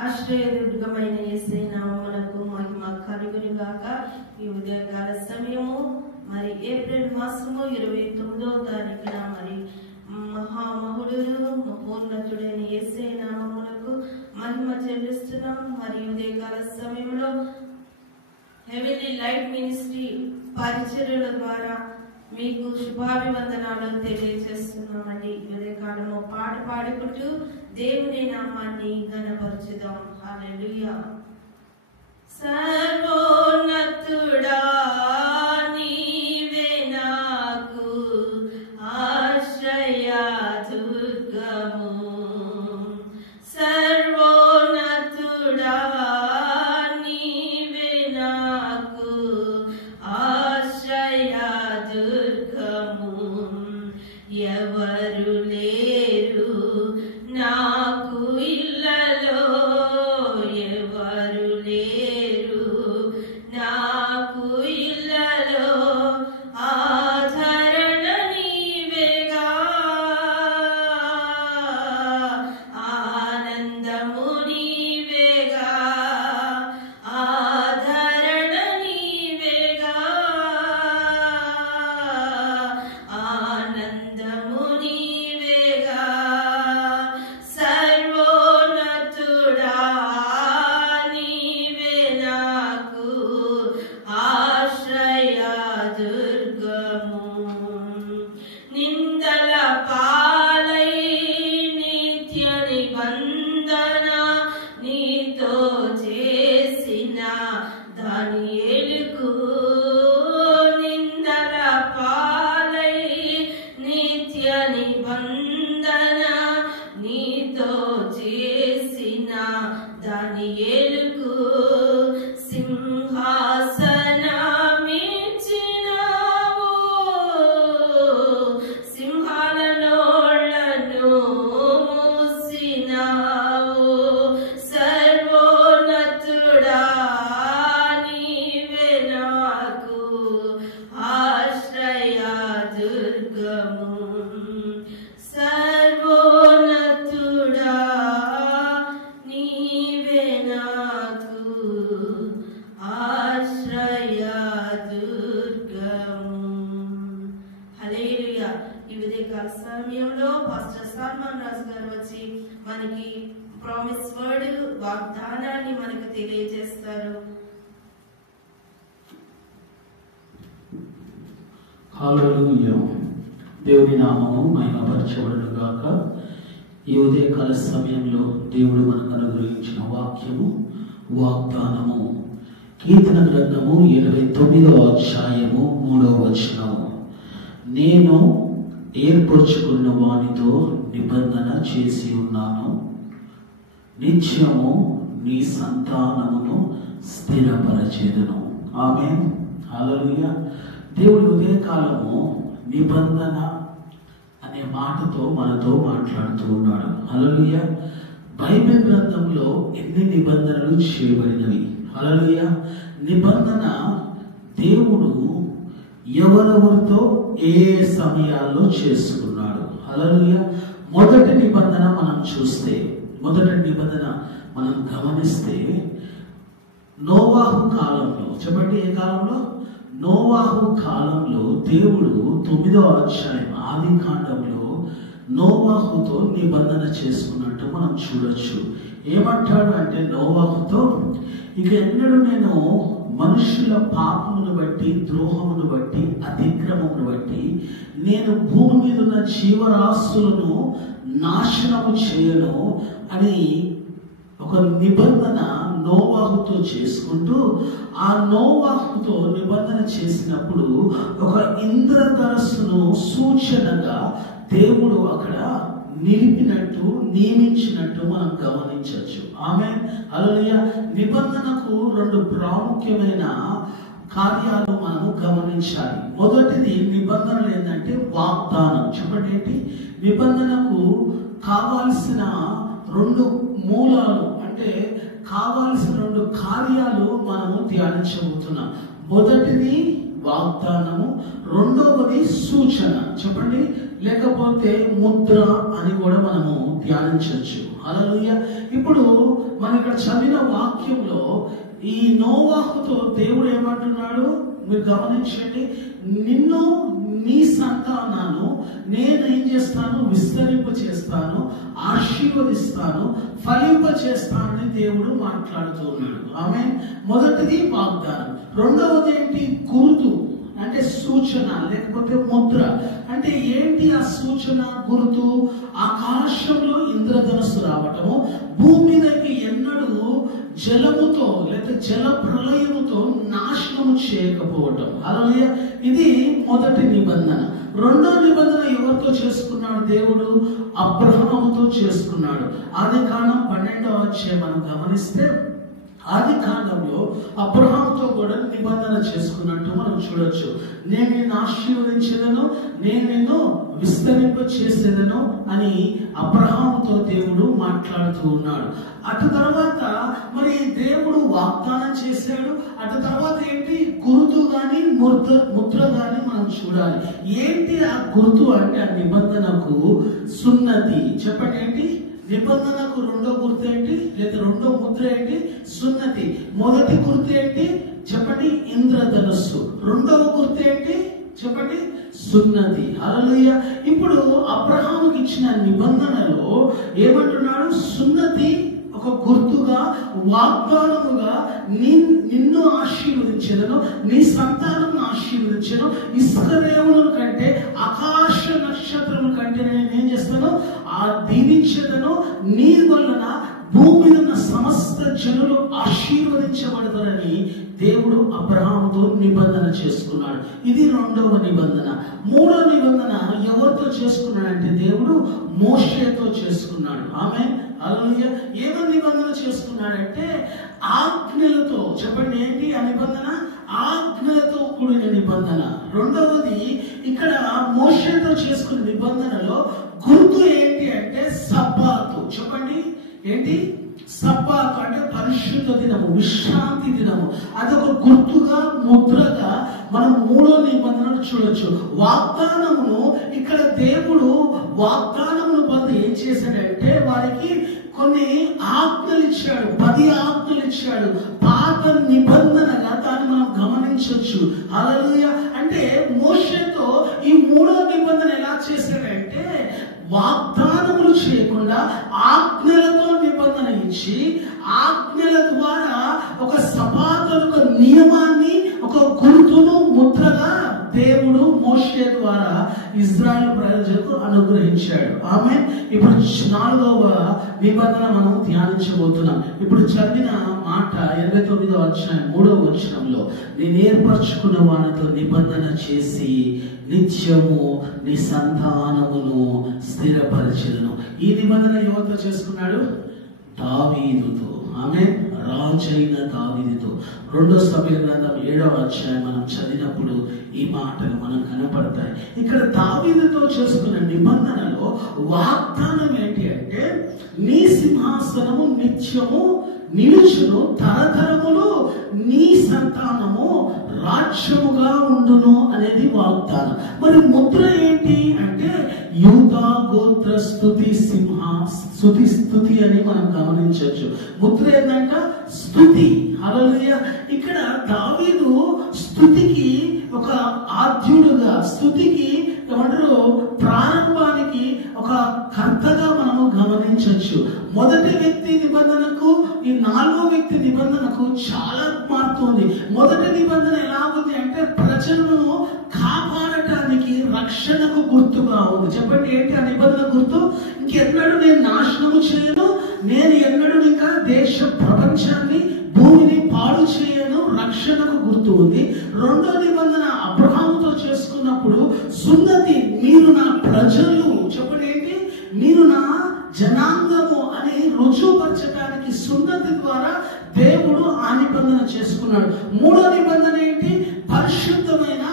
ఆశ్రయదుర్గమైన యేసయ్య నామమునకు మహిమ కలుగును గాక. ఈ ఉదయకాల సమయము మరి ఏప్రిల్ మాసము 29వ తారీఖున మరి మహామహుడు మహోన్నతుడైన యేసయ్య నామమునకు మహిమ చెల్లిస్తున్నాం. మరి ఉదయకాల సమయంలో హెవెన్లీ లైట్ మినిస్ట్రీ పరిచర్యల ద్వారా మీకు శుభాభివందనాలు తెలియజేస్తున్నామండి. ఉదయకాలము పాట పాడుకుంటూ దేవుని నామాన్ని ఘనపరచుదాం. హల్లెలూయా. సర్వోన్నతుడా నీవే నాకు ఆశ్రయ దుర్గము, సర్వోన్నతుడా నీవే నాకు ఆశ్రయ దుర్గము, ఎవరు లేరు నాకు ఇల్లలో, ఎవరు లేరు నాకు ఇల్లలో, ఆదరణ నీవేగా, ఆనందము నీవేగా, ఆదరణ నీవేగా, ఆనందము నీవేగా, సర్వోన్నతుడా నీవే నాకు ఆశ్రయ దుర్గము, నిందల పాలై నిత్య నిబంధన నీతో చేసిన దానియేలుకు, నిందల పాలై నిత్య నిబంధన నీతో చేసిన దానియేలుకు, సింహాసనమిచ్చినావు, సింహాల నోళ్లను మూసినావు, సర్వోన్నతుడా నీవే నాకు ఆశ్రయ దుర్గము, సర్వోన్నతుడా నీవే నాకు ఆశ్రయ దుర్గము. హల్లెలూయా. ఈ ఉదయకాల సమయంలో పాస్టర్ సల్మాన్ రాజు గారు వచ్చి మనకి ప్రామిస్ వర్డ్ వాగ్దానాన్ని మనకు తెలియజేస్తారు. హల్లెలూయా. దేవుని నామము మహిమపరచబడును గాక. ఈ ఉదయకాల సమయంలో దేవుడు మనకు అనుగ్రహించిన వాక్యము వాగ్దానము కీర్తన గ్రంథము 29వ అధ్యాయము 3వ వచనము, నేను ఏర్పరచుకున్న వానితో నిబంధన చేసి ఉన్నాను, నిత్యము నీ సంతానమును స్థిరపరచేదను. ఆమేన్. హల్లెలూయా. దేవుడు ఉదయకాలము నిబంధన అనే మాటతో మనతో మాట్లాడుతూ ఉన్నాడు. హల్లెలూయా. బైబిల్ గ్రంథంలో ఎన్ని నిబంధనలు చేయబడినవి. హల్లెలూయా. నిబంధన దేవుడు ఎవరెవరితో ఏ సమయాల్లో చేసుకున్నాడు. హల్లెలూయా. మొదటి నిబంధన మనం చూస్తే, మొదటి నిబంధన మనం గమనిస్తే నోవాహు కాలంలో, చెప్పండి ఏ కాలంలో? నోవాహు కాలంలో దేవుడు 9వ అధ్యాయం ఆది కాండంలో నోవాహుతో నిబంధన చేసుకున్నట్టు మనం చూడొచ్చు. ఏమంటాడు అంటే నోవాహుతో, ఇక ఎన్నడూ నేను మనుషుల పాపమును బట్టి, ద్రోహమును బట్టి, అతిక్రమమును బట్టి నేను భూమి మీద ఉన్న జీవరాశులను నాశనము చేయను అని ఒక నిబంధన నోవాహుతో చేసుకుంటూ, ఆ నోవాహుతో నిబంధన చేసినప్పుడు ఒక ఇంద్రధనస్సును సూచనగా దేవుడు అక్కడ నిలిపినట్టు, నియమించినట్టు మనం గమనించవచ్చు. ఆమేన్. హల్లెలూయా. నిబంధనకు 2 ప్రాముఖ్యమైన కార్యాలు మనము గమనించాలి. మొదటిది నిబంధనలు ఏంటంటే వాగ్దానం. చెప్పండి ఏంటి? నిబంధనకు కావాల్సిన 2 మూలాలు, అంటే కావాల్సిన 2 కార్యాలు మనము ధ్యానించబోతున్నాం. మొదటిది వాగ్దానము, రెండవది సూచన. చెప్పండి, లేకపోతే ముద్ర అని కూడా మనము ధ్యానించవచ్చు. హల్లెలూయా. ఇప్పుడు మనం ఇక్కడ చదివిన వాక్యంలో ఈ నోవాహుతో దేవుడు ఏమంటున్నాడు మీరు గమనించండి. నిన్ను, నీ సంతానాన్ని నేను ఏం చేస్తాను, విస్తరింప చేస్తాను, ఆశీర్వదిస్తాను, ఫలింప చేస్తానని దేవుడు మాట్లాడుతూ ఉన్నాడు. ఆమె మొదటిది వాగ్దానం. రెండవది ఏంటి, గుర్తు అంటే సూచన లేకపోతే ముద్ర. అంటే ఏంటి ఆ సూచన, గుర్తు? ఆకాశంలో ఇంద్రధనుస్సు రావటము, భూమి మీదకి ఎన్నడూ జలముతో లేదా జల ప్రళయముతో నాశనము చేయకపోవటం. అలాగే ఇది మొదటి నిబంధన. రెండో నిబంధన ఎవరితో చేసుకున్నాడు దేవుడు? అబ్రహాముతో చేసుకున్నాడు. ఆదికాండం 12వ అధ్యాయం మనం గమనిస్తే ఆది కాండంలో అబ్రహాముతో కూడా నిబంధన చేసుకున్నట్టు మనం చూడొచ్చు. నేను నిన్ను ఆశీర్వదించేదను, నేను నిన్ను విస్తరింప చేసేదను అని అబ్రహాముతో దేవుడు మాట్లాడుతూ ఉన్నాడు. అటు తర్వాత మరి దేవుడు వాగ్దానం చేశాడు. అటు తర్వాత ఏంటి, గుర్తు గాని ముద్ర గాని మనం చూడాలి. ఏంటి ఆ గుర్తు అంటే ఆ నిబంధనకు సున్నతి. చెప్పండి, ఏంటి నిబంధనకు రెండో గుర్తు ఏంటి, లేదా రెండో ముద్ర ఏంటి? సున్నతి. మొదటి గుర్తు ఏంటి చెప్పండి, ఇంద్రధనుస్సు. రెండవ గుర్తు ఏంటి చెప్పండి, సున్నతి. హల్లెలూయా. ఇప్పుడు అబ్రహాముకి ఇచ్చిన నిబంధనలో ఏమంటున్నాడు? సున్నతి ఒక గుర్తుగా, వాగ్దానముగా నిన్ను ఆశీర్వదించేదను, నీ సంతానం ఆశీర్వదించను, ఇస్రాయేలు కంటే ఆకాశ నక్షత్రముల కంటే నేను ఏం చేస్తాను, ఆ దీవించేదను, నీ వలన భూమి మీద ఉన్న సమస్త జనులు ఆశీర్వదించబడతారని దేవుడు అబ్రహాముతో నిబంధన చేసుకున్నాడు. ఇది రెండవ నిబంధన. మూడో నిబంధన ఎవరితో చేసుకున్నాడంటే దేవుడు మోషేతో చేసుకున్నాడు. ఆమె హల్లెలూయా. ఏమని నిబంధన చేసుకున్నాడంటే ఆజ్ఞలతో. చెప్పండి, ఏంటి ఆ నిబంధన? ఆజ్ఞలతో కూడిన నిబంధన. రెండవది ఇక్కడ మోషేతో చేసుకున్న నిబంధనలో గుర్తు ఏంటి అంటే సబ్బాతు. చెప్పండి, ఏంటి సబ్బాతు అంటే పరిశుద్ధ దినము, విశ్రాంతి దినము. అదొక గుర్తుగా, ముద్రగా మనం మూడో నిబంధనలు చూడొచ్చు. వాగ్దానమును ఇక్కడ దేవుడు వాగ్దానమును పొంది ఏం చేశాడంటే వారికి కొన్ని ఆజ్ఞలు ఇచ్చాడు, 10 ఆజ్ఞలు ఇచ్చాడు. పాత నిబంధనగా దాన్ని మనం గమనించవచ్చు. హల్లెలూయా. అంటే మోషేతో ఈ మూడో నిబంధన ఎలా చేశాడంటే వాగ్దానములు చేయకుండా ఆజ్ఞలతో నిబంధన ఇచ్చి, ఆజ్ఞల ద్వారా ఒక సబాతును, ఒక నియమాన్ని, ఒక గుర్తును, ముద్రగా దేవుడు మోషే ద్వారా ఇజ్రాయెల్ ప్రజలకు అనుగ్రహించాడు. ఆమె ఇప్పుడు 4వ నిబంధన మనం ధ్యానించబోతున్నాం. ఇప్పుడు చదివిన మాట 29వ అధ్యాయం 3వ వచనంలో, నేను ఏర్పరచుకున్న వానితో నిబంధన చేసి నిత్యము నీ సంతానమును స్థిరపరచెదను. ఈ నిబంధన ఎవరితో చేసుకున్నాడు? దావీదుతో. ఆమె రాజైన దావీదుతో. 2వ సమూయేలు గ్రంథం 7వ అధ్యాయం మనం చదివినప్పుడు ఈ మాటలు మనకు కనపడతాయి. ఇక్కడ దావీదుతో చేసుకున్న నిబంధనలో వాగ్దానం ఏంటి అంటే నీ సింహాసనము నిత్యము నిలుచును, తరతరములు నీ సంతానము రాజ్యముగా ఉండును అనేది వాగ్దానం. మరి ముద్ర ఏంటి అంటే యూదా గోత్ర స్తుతి స్తుతి అని మనం గమనించవచ్చు. ముద్ర ఏంటంట స్తుతి. హల్లెలూయా. ఇక్కడ దావీదు స్తుతికి ఒక ఆద్యుడుగా, స్తుతికి ఏమంటారు ప్రారంభానికి ఒక కర్తగా మనము గమనించవచ్చు. మొదటి వ్యక్తి నిబంధనకు ఈ 4వ వ్యక్తి నిబంధనకు చాలా మార్పు ఉంది. మొదటి నిబంధన ఎలా ఉంది అంటే ప్రజలను కాపాడటానికి, రక్షణకు గుర్తుగా ఉంది. చెప్పండి, ఏంటి ఆ నిబంధన గుర్తు? ఇంకెన్నడూ నేను నాశనము చేయను, నేను ఎన్నడూ ఇంకా దేశ ప్రపంచాన్ని, భూమిని పాడు చేయను, రక్షణకు గుర్తు ఉంది. రెండో నిబంధన అబ్రహాముతో చేసుకున్నప్పుడు సున్నతి, మీరు నా ప్రజలు. చెప్పండి, ఏంటి? మీరు నా జనాంగము అని రుజువుపరచడానికి సున్నతి ద్వారా దేవుడు ఆ నిబంధన చేసుకున్నాడు. మూడో నిబంధన ఏంటి? పరిశుద్ధమైన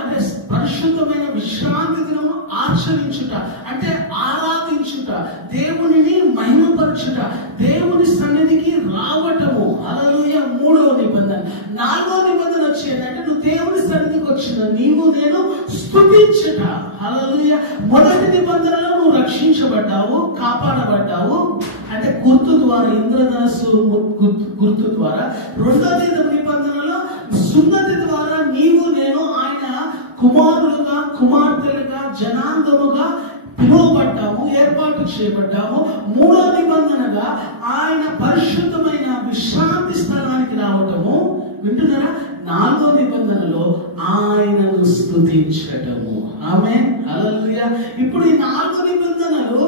అంటే పరిశుద్ధమైన విశ్రాంతి దినము ఆచరించుట, అంటే ఆరాధించుట, దేవునిని మహిమపరచుట, దేవుని సన్నిధికి రావటము. హల్లెలూయా. మూడవ నిబంధన. 4వ నిబంధన వచ్చేదంటే నువ్వు దేవుని వచ్చిన నీవు నేను స్తుతించట. హల్లెలూయా. మొదటి నిబంధనలో నువ్వు రక్షించబడ్డావు, కాపాడబడ్డావు, అంటే గుర్తు ద్వారా, ఇంద్రధనస్సు గుర్తు ద్వారా. రెండవ నిబంధనలో సున్నతి ద్వారా నీవు నేను ఆయన కుమారులుగా, కుమార్తెలుగా, జనాంగముగా పిలువబడ్డాము, ఏర్పాటు చేయబడ్డాము. మూడో నిబంధనగా ఆయన పరిశుద్ధమైన విశ్రాంతి స్థలానికి రావటము. వింటున్నారా? నాలుగో నిబంధనలో ఆయనను స్తుతించటము. ఆమేన్. హల్లెలూయా. ఇప్పుడు ఈ నాలుగు నిబంధనలు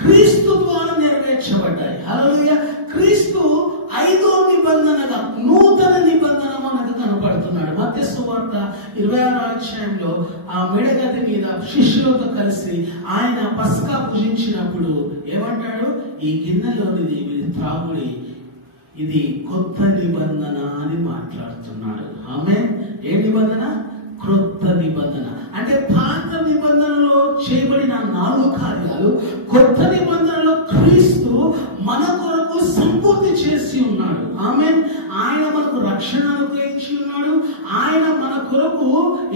క్రీస్తు ద్వారా నెరవేర్చబడ్డాయి. హల్లెలూయా. క్రీస్తు ఐదో నిబంధనగా నూతన నిబంధన మనకు కనపడుతున్నాడు. మత్తయి సువార్త 26వ అధ్యాయంలో ఆ మెడగది మీద శిష్యులతో కలిసి ఆయన పస్కా భుజించినప్పుడు ఏమంటాడు? ఈ గిన్నెలోనిది మీరు త్రాగుడి, ఇది కొత్త నిబంధన అని మాట్లాడుతున్నాడు. ఆమేన్. ఏ నిబంధన? క్రొత్త నిబంధన. అంటే పాత నిబంధనలో చేయబడిన 4 కార్యాలు కొత్త నిబంధనలో క్రీస్తు మన కొరకు సంపూర్తి చేసి ఉన్నాడు. ఆమేన్. ఆయన మనకు రక్షణ అనుగ్రహించి ఉన్నాడు. ఆయన మన కొరకు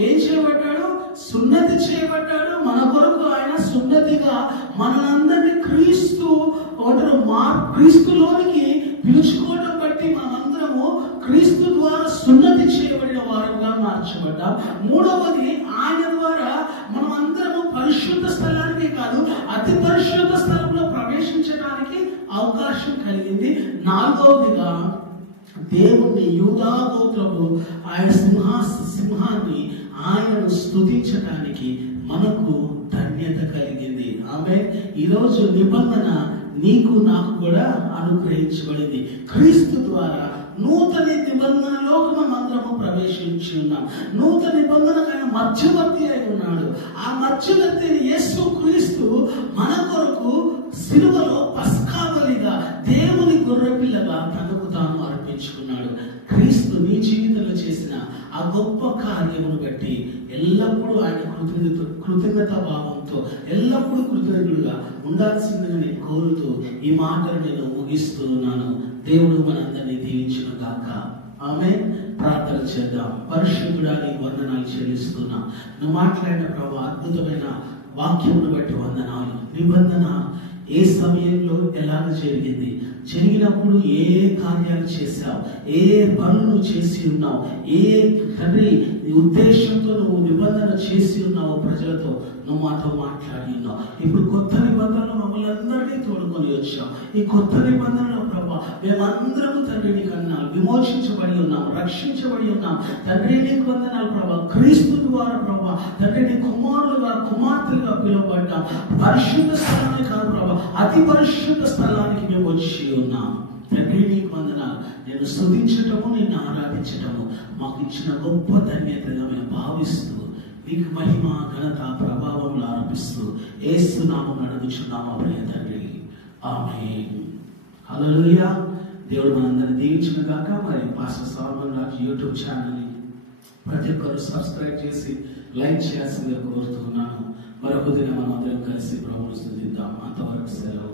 ఏం చేయబడ్డాడు? సున్నతి చేయబడ్డాడు. మన కొరకు ఆయన సున్నతిగా మనందరినీ క్రీస్తులోనికి పిలుచుకోవడం బట్టి మనమందరము క్రీస్తు ద్వారా సున్నతి చేయబడిన వారుగా మార్చబడ్డాం. మూడవది, ఆయన ద్వారా మనం అందరము పరిశుద్ధ స్థలానికి కాదు, అతి పరిశుద్ధ స్థలంలో ప్రవేశించడానికి అవకాశం కలిగింది. నాలుగవదిగా దేవుణ్ణి, యూదా గోత్రపు ఆయన సింహాన్ని ఆయనను స్తుతించడానికి మనకు ధన్యత కలిగింది. ఆమె ఈరోజు నిబంధన నీకు నాకు కూడా అనుగ్రహించబడింది. క్రీస్తు ద్వారా నూతన నిబంధనలోకి మనం అందరము ప్రవేశించి ఉన్నాం. నూతన నిబంధనకు ఆయన మధ్యవర్తి అయి ఉన్నాడు. ఆ మధ్యవర్తి యేసు క్రీస్తు మన కొరకు సిలువలో పస్కా బలిగా, దేవుని గొర్రెపిల్లగా తనకు తాను అర్పించుకున్నాడు. క్రీస్తు నీ జీవితంలో చేసిన ఆ గొప్ప కార్యమును బట్టి ఎల్లప్పుడూ ఆయన కృతజ్ఞతా భావంతో ఎల్లప్పుడూ కృతజ్ఞుడుగా ఉండాల్సిందిగా నేను కోరుతూ ఈ మాటలు నేను ముగిస్తున్నాను. దేవుడు మనందరినీ దీవించును గాక. ఆమేన్. ప్రార్థన చేద్దాం. పరిశుద్ధుడా, నీ వందనాలు చెల్లిస్తున్నా. నువ్వు మాట్లాడిన ప్రభు అద్భుతమైన వాక్యమును బట్టి వందనాలు. నిబంధన ఏ సమయంలో ఎలాగ జరిగింది, జరిగినప్పుడు ఏ కార్యాలు చేశావు, ఏ పనులు చేసి ఉన్నావు, ఏ తండ్రి ఉద్దేశంతో నువ్వు నిబంధన చేసి ఉన్నావు, ప్రజలతో నువ్వు మాతో మాట్లాడి ఉన్నావు. ఇప్పుడు కొత్త నిబంధనలో మమ్మల్ని అందరినీ తోడుకొని వచ్చావు. ఈ కొత్త నిబంధనలో ప్రభా మేమందరము తండ్రి నీకు వందనాలు, విమోచించబడి ఉన్నాం, రక్షించబడి ఉన్నాం. తండ్రి నీకు వందనాలు ప్రభా. క్రీస్తు ద్వారా ప్రభా తండ్రి నీ కుమారులుగా, కుమార్తెలుగా పిలువబడ్డాం. పరిశుద్ధ స్థలానికి కాదు ప్రభా, అతి పరిశుద్ధ స్థలానికి మేము వచ్చి ఉన్నాం. తండ్రి నీకు వందనాలు. నేను స్తుతించటము, నిన్ను ఆరాధించటము మాకు ఇచ్చిన గొప్ప ధన్యతగా మేము భావిస్తూ నీకు మహిమ, ఘనత, ప్రభావములు ఆరోపిస్తూ యేసు నామమున అడుగుచున్నాము ప్రియ తండ్రి. ఆమేన్. హల్లెలూయా. దేవుడు మనందరినీ దీవించును గాక. మరి పాస్టర్ సాల్మన్ రాజు యూట్యూబ్ ఛానల్ని ప్రతి ఒక్కరు సబ్స్క్రైబ్ చేసి లైక్ చేయాల్సిందిగా కోరుతున్నాను. మరొక దినం మనం అందరం కలిసి ప్రభువును స్తుతిద్దాం. అంతవరకు సెలవు.